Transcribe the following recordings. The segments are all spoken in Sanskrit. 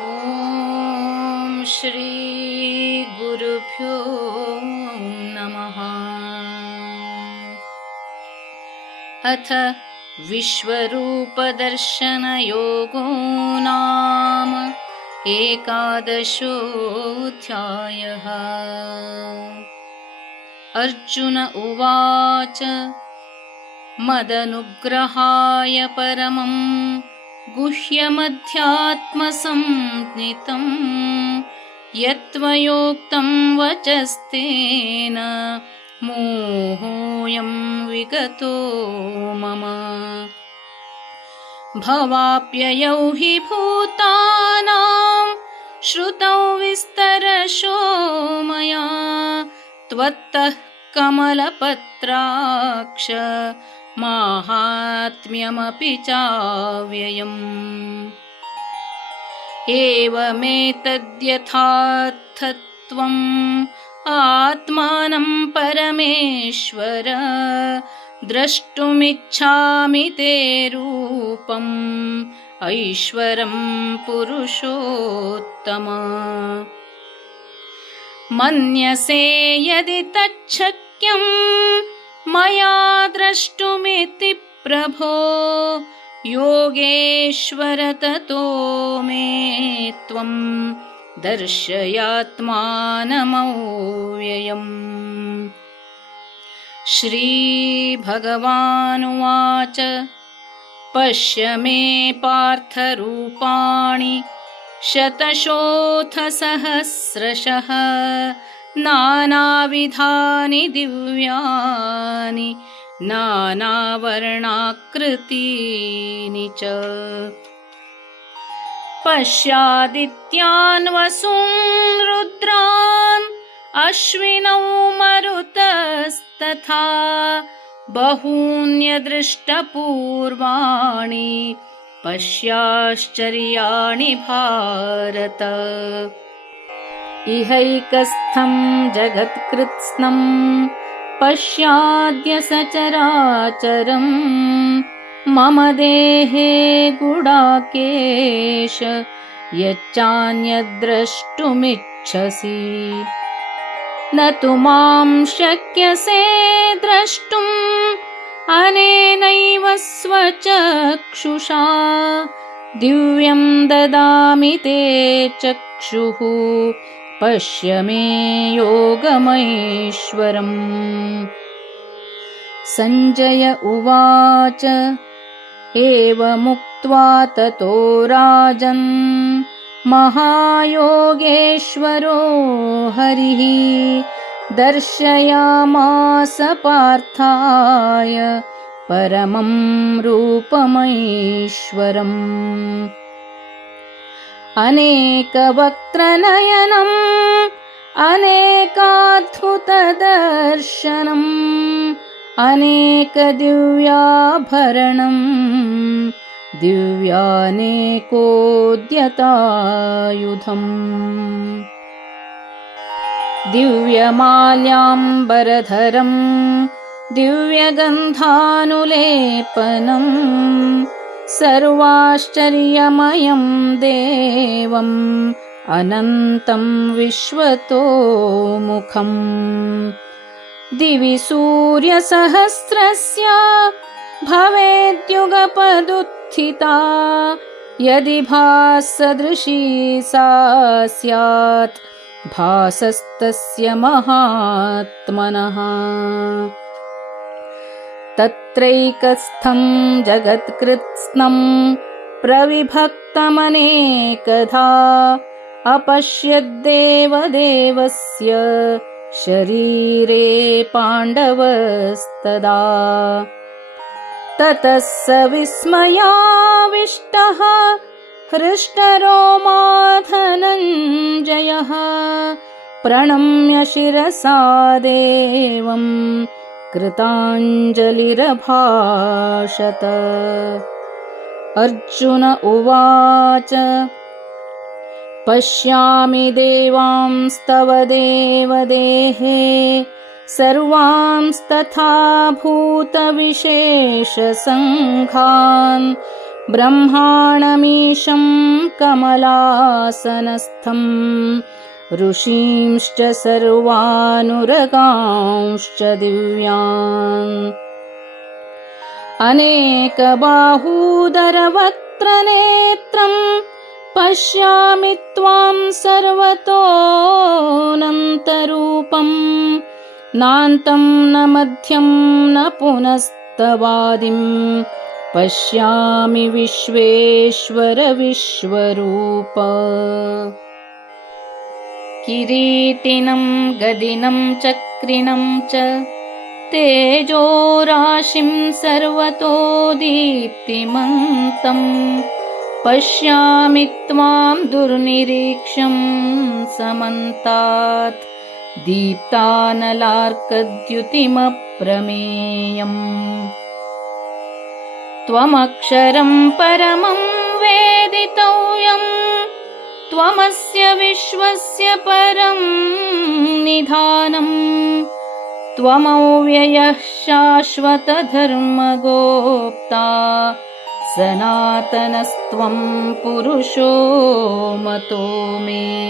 ॐ श्रीगुरुभ्यो नमः। अथ विश्वरूपदर्शनयोगो नाम एकादशोऽध्यायः। अर्जुन उवाच मदनुग्रहाय परमम् गुह्यमध्यात्मसंज्ञितम् यत्त्वयोक्तं वचस्तेन मोहोऽयं विगतो मम। भवाप्ययौ हि भूतानां श्रुतौ विस्तरशो मया त्वत्तः कमलपत्राक्ष माहात्म्यमपि चाव्ययम्। एवमेतद्यथार्थत्वम् आत्मानं परमेश्वर द्रष्टुमिच्छामि ते रूपम्। ऐश्वरं पुरुषोत्तम। मन्यसे यदि तच्छक्यम् मया द्रष्टुमिति प्रभो योगेश्वर ततो मे त्वं दर्शयात्मानमव्ययम्। श्रीभगवानुवाच पश्य मे पार्थरूपाणि शतशोऽथसहस्रशः नानाविधानि दिव्यानि नानावर्णाकृतीनि च। पश्यादित्यान् वसून् रुद्रान् अश्विनौ मरुतस्तथा बहून्यदृष्टपूर्वाणि पश्याश्चर्याणि भारत इहैकस्थं जगत्कृत्स्नम् पश्याद्य सचराचरम् मम देहे गुडाकेश यच्चान्यद्रष्टुमिच्छसि। न तु मां शक्यसे द्रष्टुम् अनेनैव स्वचक्षुषा। दिव्यं ददामि ते चक्षुः पश्य मे योगमैश्वरम्। सञ्जय उवाच एवमुक्त्वा ततो राजन्। महायोगेश्वरो हरिः दर्शयामास पार्थाय परमं रूपमैश्वरम् अनेकवक्त्रनयनम् अनेकाद्भुतदर्शनम् अनेकदिव्याभरणम् दिव्यानेकोद्यतायुधम्। दिव्यमाल्याम्बरधरम् दिव्यगन्धानुलेपनम् सर्वाश्चर्यमयं देवम् अनन्तं विश्वतोमुखम् दिवि सूर्यसहस्रस्य भवेद्युगपदुत्थिता यदि भासदृशी सा स्यात् भासस्तस्य महात्मनः तत्रैकस्थं जगत्कृत्स्नम् प्रविभक्तमनेकधा अपश्यद्देवदेवस्य शरीरे पाण्डवस्तदा। ततः स विस्मयाविष्टः हृष्टरोमाधनञ्जयः प्रणम्य शिरसा देवम् कृताञ्जलिरभाषत। अर्जुन उवाच पश्यामि देवांस्तव देवदेहे सर्वांस्तथा भूतविशेषसङ्घान् ब्रह्माणमीशं कमलासनस्थम् ऋषींश्च सर्वानुरगांश्च दिव्यान्। अनेकबाहूदरवक्त्रनेत्रम् पश्यामि त्वां सर्वतोऽनन्तरूपम् नान्तं न मध्यं न पुनस्तवादिम् पश्यामि विश्वेश्वर विश्वरूप किरीटिनं गदिनं चक्रिणं च तेजोराशिं सर्वतो दीप्तिमन्तम् पश्यामि त्वां दुर्निरीक्षं समन्तात् दीप्तानलार्कद्युतिमप्रमेयम्। त्वमक्षरं परमं वेदितव्यम् त्वमस्य विश्वस्य परं निधानम् त्वमव्ययः शाश्वतधर्मगोप्ता। सनातनस्त्वं पुरुषो मतो मे।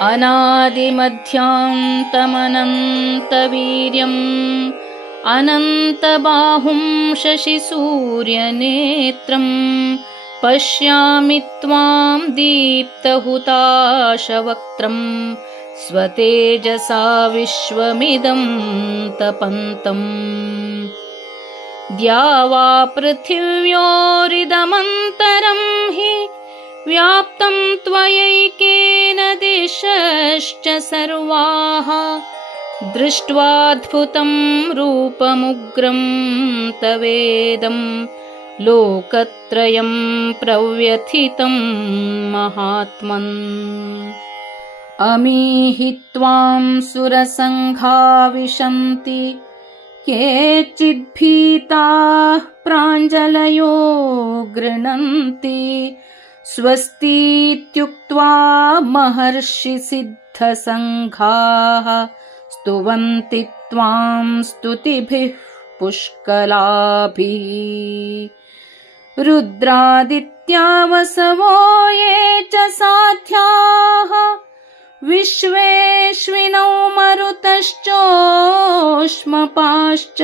अनादिमध्यान्तमनन्तवीर्यम् अनन्तबाहुं शशिसूर्यनेत्रम् पश्यामि त्वां दीप्तहुताशवक्त्रम् स्वतेजसा विश्वमिदं तपन्तम् द्यावा पृथिव्योरिदमन्तरं हि व्याप्तं त्वयैकेन दिशश्च सर्वाः दृष्ट्वाद्भुतं रूपमुग्रं तवेदं लोकत्रयं प्रव्यथितं महात्मन्। अमीहि त्वां सुरसङ्घा विशन्ति केचिद्भीताः प्राञ्जलयो गृह्णन्ति। स्वस्तीत्युक्त्वा महर्षिसिद्धसङ्घाः स्तुवन्ति त्वां स्तुतिभिः पुष्कलाभिः रुद्रादित्यावसवो ये च साध्याः। विश्वेश्विनौ मरुतश्चोष्मपाश्च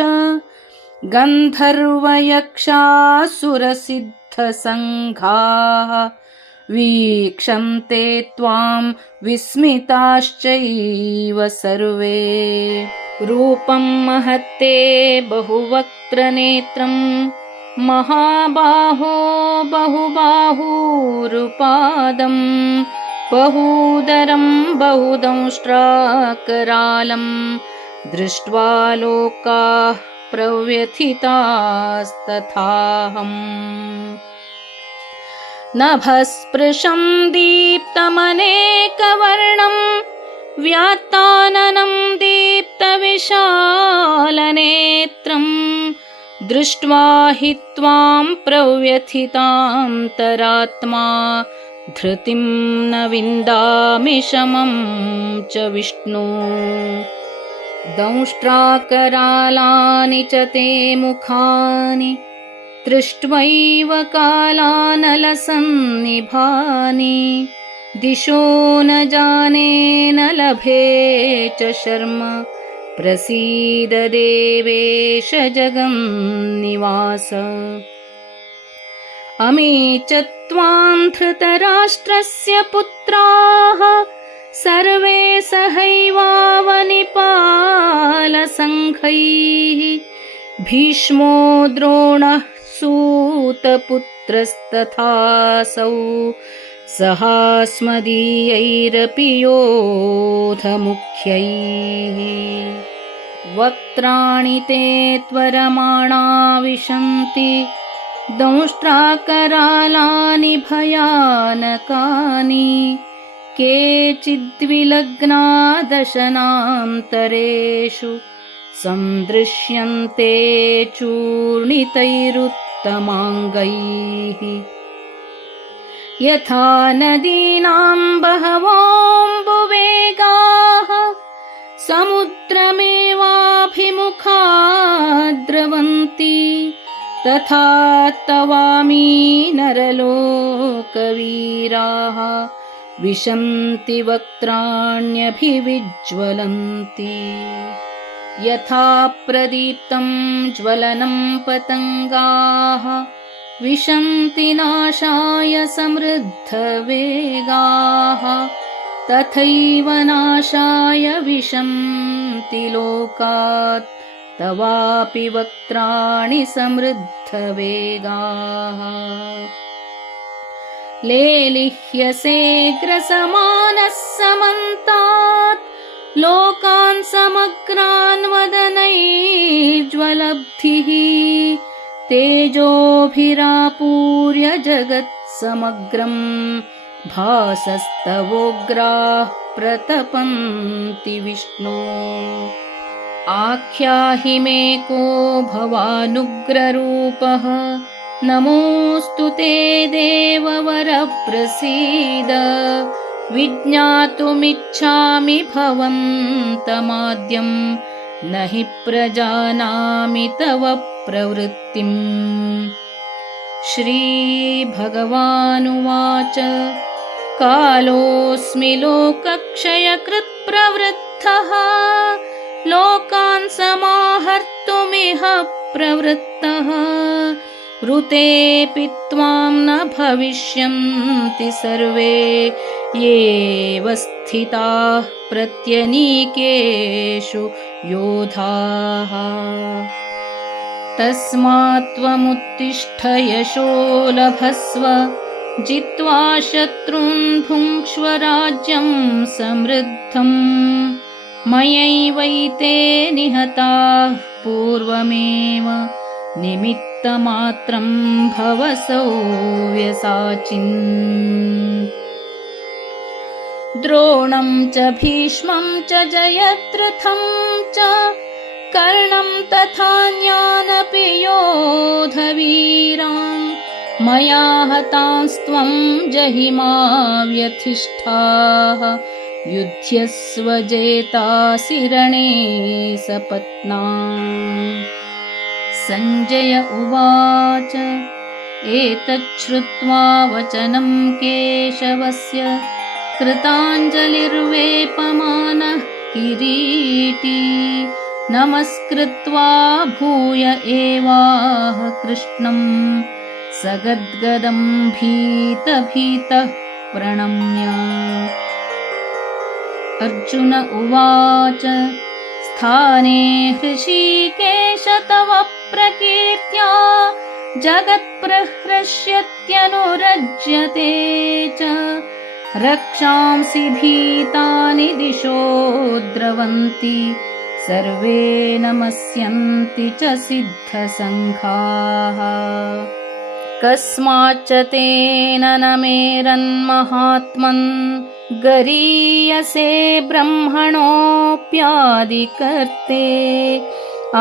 गन्धर्वयक्षासुरसिद्धसङ्घाः। वीक्षन्ते त्वां विस्मिताश्चैव सर्वे। रूपं महत्ते बहुवक्त्रनेत्रम् महाबाहो बहुबाहूरुपादम् बहूदरं बहुदंष्ट्राकरालं दृष्ट्वा लोकाः प्रव्यथितास्तथाहम् नभस्पृशं दीप्तमनेकवर्णं व्यात्ताननं दीप्तविशालनेत्रम् दृष्ट्वा हि त्वां प्रव्यथितान्तरात्मा धृतिं न विन्दामि शमं च विष्णु। दंष्ट्राकरालानि च ते मुखानि दृष्ट्वैव कालानलसन्निभानि दिशो न जाने न लभे च शर्म प्रसीद देवेश जगन्निवास अमी त्वां धृतराष्ट्रस्य पुत्राः सर्वे सहैवावनिपालसङ्घैः। भीष्मो द्रोणः सूतपुत्रस्तथासौ सहास्मदीयैरपि योधमुख्यैः वक्त्राणि ते त्वरमाणा विशन्ति दंष्ट्राकरालानि भयानकानि केचिद्विलग्नादशनान्तरेषु सन्दृश्यन्ते चूर्णितैरुत्तमाङ्गैः यथा नदीनां बहवोऽम्बुवेगाः समुद्रमेवाभिमुखा द्रवन्ति तथा तवामी नरलोकवीराः विशन्ति वक्त्राण्यभिविज्वलन्ति यथा प्रदीप्तं ज्वलनं पतङ्गाः विशन्ति नाशाय समृद्धवेगाः। तथैव नाशाय विशन्ति लोकात्। तवापि वक्त्राणि समृद्धवेगाः। लेलिह्यसेग्रसमानः समन्तात्। लोकान् समग्रान् वदनैज्वलब्धिः तेजोभिरापूर्य जगत्समग्रम् भासस्तवोग्राः प्रतपन्ति मे को भवानुग्ररूपः। नमोऽस्तु ते देववरप्रसीद विज्ञातुमिच्छामि भवन्तमाद्यम्। न हि प्रजानामि तव प्रवृत्तिम्। श्रीभगवानुवाच। कालोऽस्मि लोकक्षयकृत्प्रवृद्धः लोकान् समाहर्तुमिह प्रवृत्तः। ऋतेऽपि त्वां न भविष्यन्ति सर्वे। येव स्थिताः प्रत्यनीकेषु योधाः तस्मात् त्वमुत्तिष्ठ यशो लभस्व जित्वा शत्रून् भुङ्क्ष्व राज्यं समृद्धम्। मयैवैते निहताः पूर्वमेव निमित्तमात्रं भवसौव्यसाचिन् द्रोणं च भीष्मं च जयद्रथं च कर्णं तथा ज्ञानपि योधवीरान् मया हतांस्त्वं जहिमा व्यथिष्ठाः युध्यस्व रणे सपत्ना सञ्जय उवाच एतच्छ्रुत्वा वचनं केशवस्य कृताञ्जलिर्वेपमानः किरीटी नमस्कृत्वा भूय एवाह कृष्णं सगद्गदं भीतभीतः प्रणम्य। अर्जुन उवाच स्थाने हृषीकेश तव प्रकीर्त्या जगत्प्रहृष्यत्यनुरज्यते च। रक्षांसि भीतानि दिशो द्रवन्ति सर्वे नमस्यन्ति च सिद्धसङ्घाः। कस्माच्च तेन न मेरन्महात्मन् गरीयसे ब्रह्मणोऽप्यादिकर्ते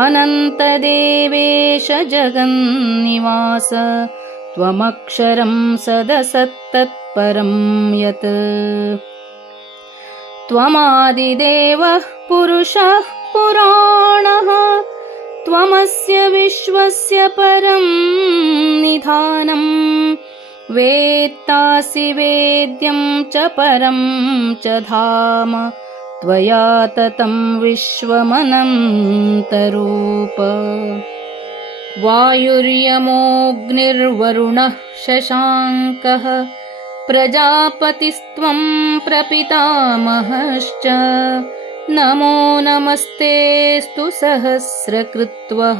अनन्तदेवेश जगन्निवास त्वमक्षरं सदसत्तत्परं यत्। त्वमादिदेवः पुरुषः पुराणः। त्वमस्य विश्वस्य परं निधानम् वेत्तासि वेद्यं च परं च धाम। त्वया ततं विश्वमनन्तरूप। वायुर्यमोऽग्निर्वरुणः शशाङ्कः। प्रजापतिस्त्वं प्रपितामहश्च नमो नमस्तेऽस्तु सहस्रकृत्वः।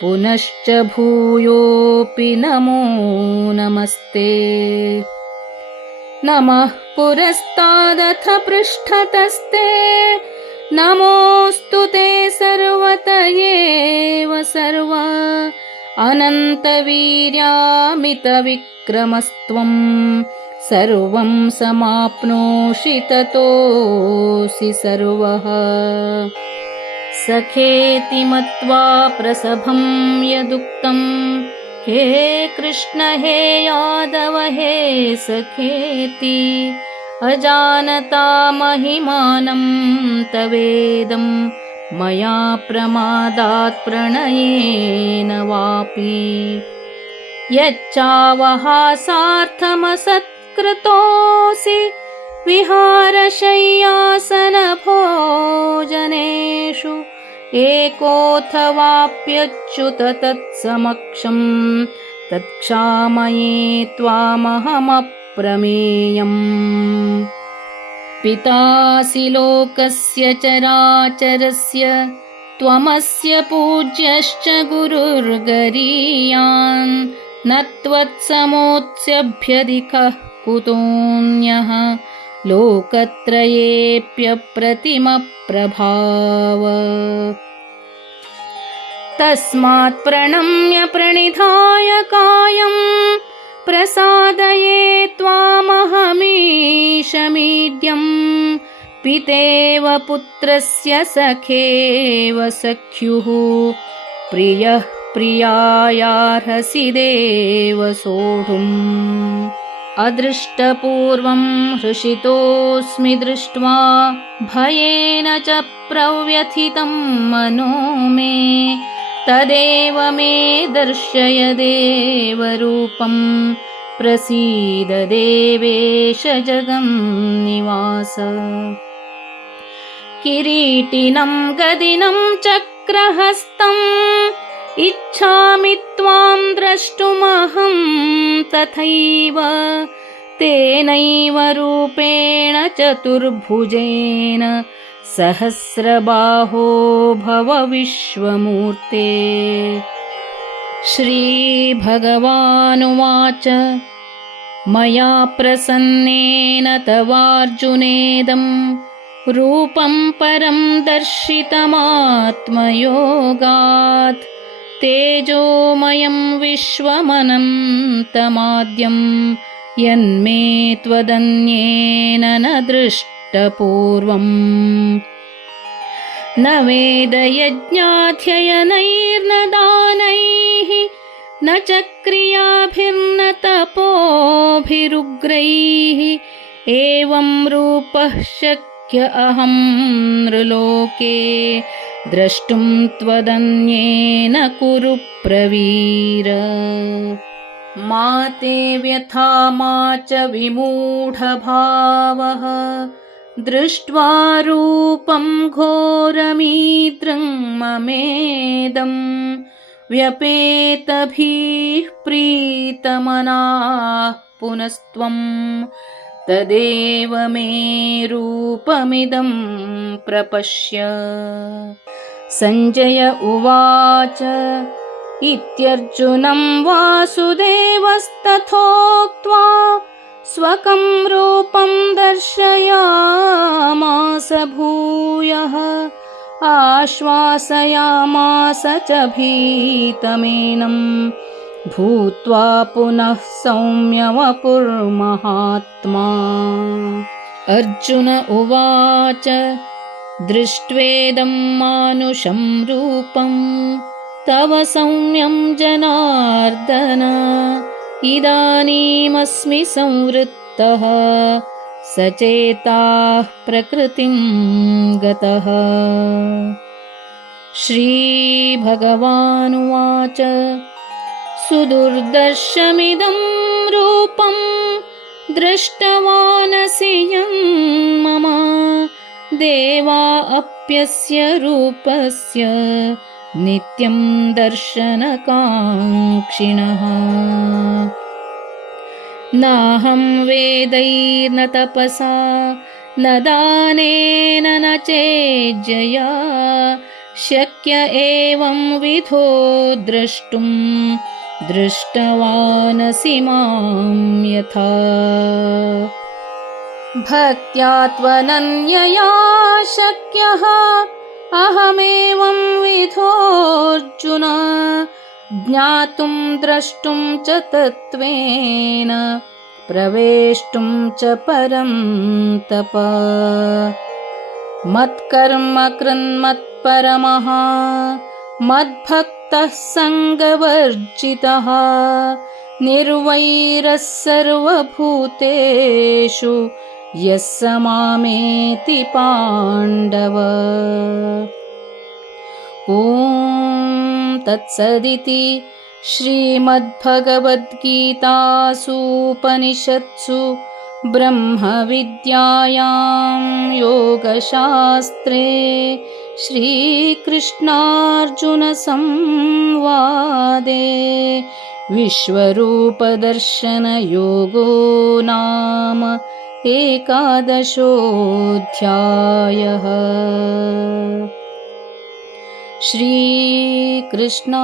पुनश्च भूयोऽपि नमो नमस्ते। नमः पुरस्तादथ पृष्ठतस्ते। नमोऽस्तु ते सर्वत एव सर्व। अनन्तवीर्यामितविक्रमस्त्वं सर्वं समाप्नोषि ततोऽसि सर्वः। सखेति मत्वा प्रसभं यदुक्तं हे कृष्ण हे यादव हे सखेति अजानता महिमानं तवेदं मया प्रमादात् प्रणयेन वापि यच्चावहासार्थमसत्कृतोऽसि विहारशय्यासनभोजनेषु एकोऽथवाप्यच्युत तत्समक्षम् तत्क्षामये त्वामहमप्रमेयम् पितासि लोकस्य चराचरस्य त्वमस्य पूज्यश्च गुरुर्गरीयान् न त्वत्समोत्स्यभ्यधिकः कुतोऽन्यः लोकत्रयेऽप्यप्रतिमप्रभाव। तस्मात् प्रणम्य प्रणिधाय कायम् प्रसादये त्वामहमीशमीड्यम् पितेव पुत्रस्य सखेव सख्युः। प्रियः प्रियायार्हसि देव सोढुम् अदृष्टपूर्वं हृषितोऽस्मि दृष्ट्वा भयेन च प्रव्यथितं मनो मे। तदेव मे दर्शय देवरूपं। प्रसीद देवेश जगन्निवास किरीटिनं गदिनं चक्रहस्तम् इच्छामि त्वां द्रष्टुमहं तथैव तेनैव रूपेण चतुर्भुजेन सहस्रबाहो भव विश्वमूर्ते। श्रीभगवानुवाच मया प्रसन्नेन तवार्जुनेदम् रूपं परं दर्शितमात्मयोगात् तेजोमयं विश्वमनन्तमाद्यं यन्मे त्वदन्येन न दृष्टपूर्वम् न वेदयज्ञाध्ययनैर्न दानैः न च क्रियाभिर्न तपोभिरुग्रैः एवं रूपः शक्य अहं नृलोके द्रष्टुं त्वदन्येन कुरु प्रवीर। मा ते व्यथा मा च विमूढभावः। दृष्ट्वा रूपं घोरमीदृङ्ममेदम् व्यपेतभिः प्रीतमनाः पुनस्त्वम् तदेव मे रूपमिदं प्रपश्य। सञ्जय उवाच इत्यर्जुनं वासुदेवस्तथोक्त्वा स्वकं रूपं दर्शयामास भूयः। आश्वासयामास च भीतमेनं भूत्वा पुनः सौम्यवपुर्महात्मा। अर्जुन उवाच दृष्ट्वेदं मानुषं रूपं तव सौम्यं जनार्दन इदानीमस्मि संवृत्तः सचेताः प्रकृतिं गतः। श्रीभगवानुवाच सुदुर्दर्शमिदं रूपं दृष्टवानसि यं मम देवा अप्यस्य रूपस्य नित्यं दर्शनकाङ्क्षिणः। नाहं वेदैर्न तपसा न दानेन न चेज्जया शक्य एवं विधो द्रष्टुं दृष्टवानसि मां यथा। भक्त्या त्वनन्यया शक्यः अहमेवं विधोऽर्जुन ज्ञातुं द्रष्टुं च तत्त्वेन प्रवेष्टुं च परं तप। मत्कर्म कृन्मत्परमः मद्भक्तः सङ्गवर्जितः। निर्वैरः सर्वभूतेषु यः स मामेति पाण्डव। ॐ तत्सदिति श्रीमद्भगवद्गीतासूपनिषत्सु ब्रह्मविद्यायां योगशास्त्रे श्रीकृष्णार्जुनसंवादे विश्वरूपदर्शनयोगो नाम एकादशोऽध्यायः। श्रीकृष्णार्पणमस्तु